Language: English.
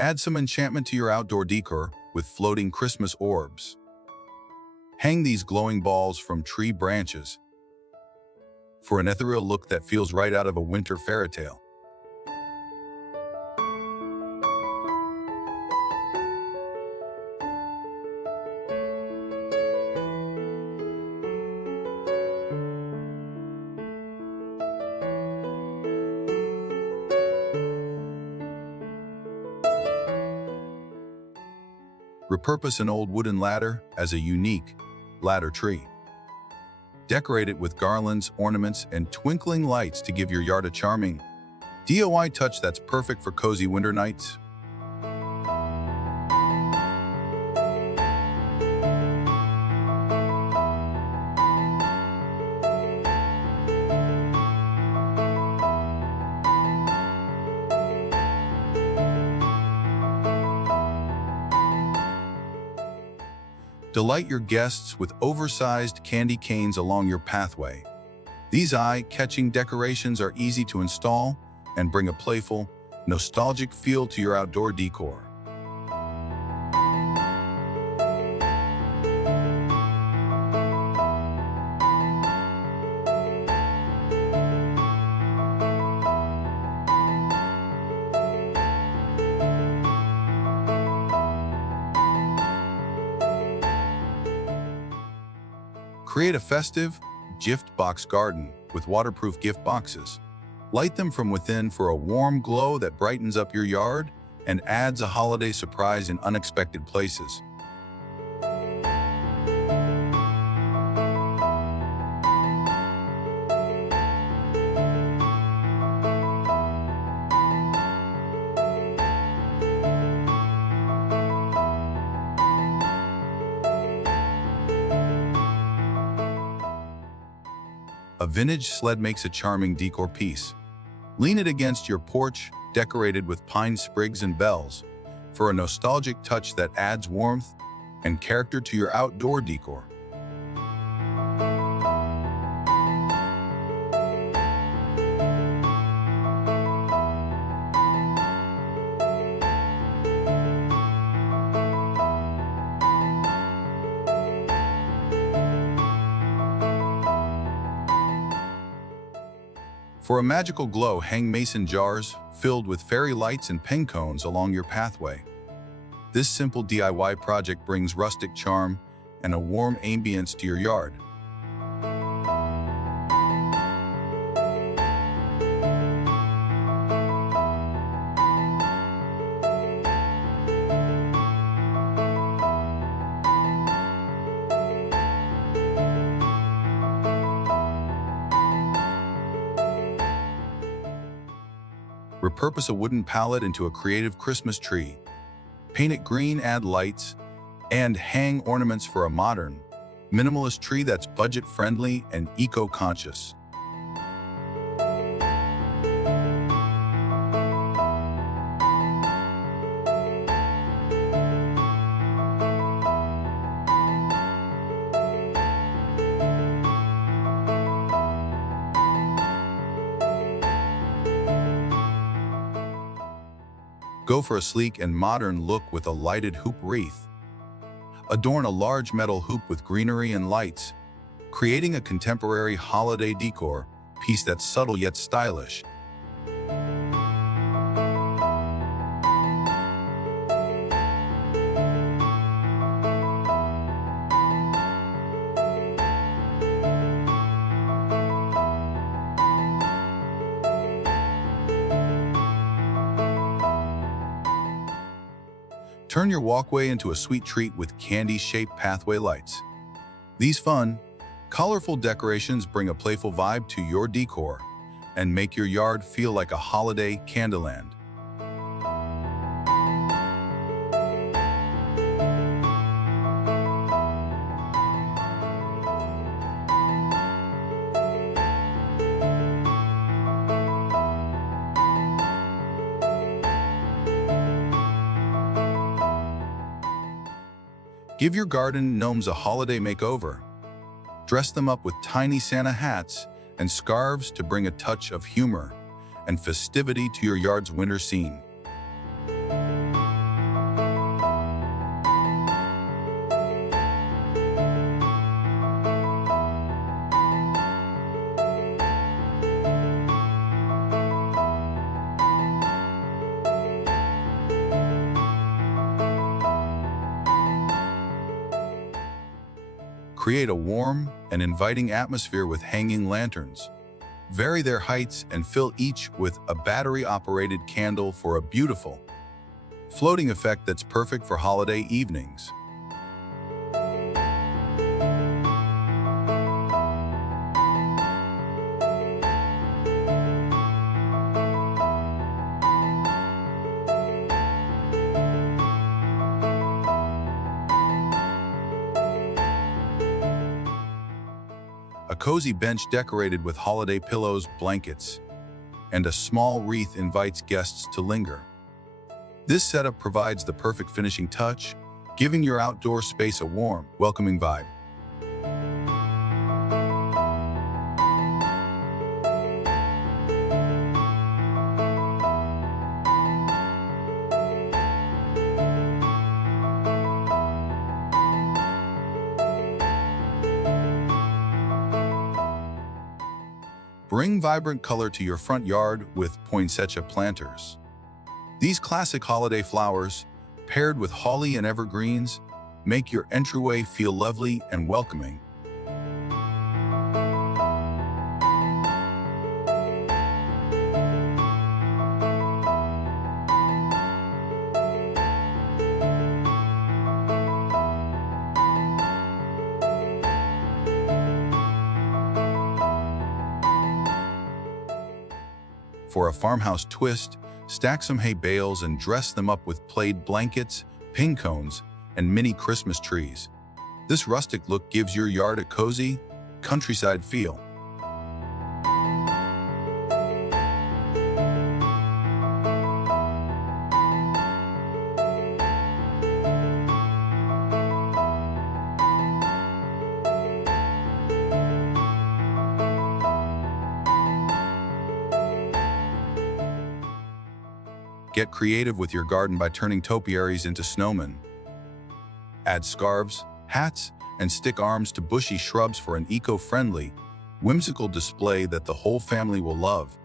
Add some enchantment to your outdoor decor with floating Christmas orbs. Hang these glowing balls from tree branches for an ethereal look that feels right out of a winter fairy tale. Repurpose an old wooden ladder as a unique ladder tree. Decorate it with garlands, ornaments, and twinkling lights to give your yard a charming DIY touch that's perfect for cozy winter nights. Delight your guests with oversized candy canes along your pathway. These eye-catching decorations are easy to install and bring a playful, nostalgic feel to your outdoor decor. Create a festive, gift box garden with waterproof gift boxes. Light them from within for a warm glow that brightens up your yard and adds a holiday surprise in unexpected places. A vintage sled makes a charming decor piece. Lean it against your porch, decorated with pine sprigs and bells, for a nostalgic touch that adds warmth and character to your outdoor decor. For a magical glow, hang mason jars filled with fairy lights and pin cones along your pathway. This simple DIY project brings rustic charm and a warm ambience to your yard. Repurpose a wooden pallet into a creative Christmas tree. Paint it green, add lights, and hang ornaments for a modern, minimalist tree that's budget-friendly and eco-conscious. Go for a sleek and modern look with a lighted hoop wreath. Adorn a large metal hoop with greenery and lights, creating a contemporary holiday decor piece that's subtle yet stylish. Turn your walkway into a sweet treat with candy-shaped pathway lights. These fun, colorful decorations bring a playful vibe to your decor and make your yard feel like a holiday candleland. Give your garden gnomes a holiday makeover. Dress them up with tiny Santa hats and scarves to bring a touch of humor and festivity to your yard's winter scene. Create a warm and inviting atmosphere with hanging lanterns. Vary their heights and fill each with a battery-operated candle for a beautiful, floating effect that's perfect for holiday evenings. A cozy bench decorated with holiday pillows, blankets, and a small wreath invites guests to linger. This setup provides the perfect finishing touch, giving your outdoor space a warm, welcoming vibe. Bring vibrant color to your front yard with poinsettia planters. These classic holiday flowers, paired with holly and evergreens, make your entryway feel lovely and welcoming. For a farmhouse twist, stack some hay bales and dress them up with plaid blankets, pin cones, and mini Christmas trees. This rustic look gives your yard a cozy, countryside feel. Get creative with your garden by turning topiaries into snowmen. Add scarves, hats, and stick arms to bushy shrubs for an eco-friendly, whimsical display that the whole family will love.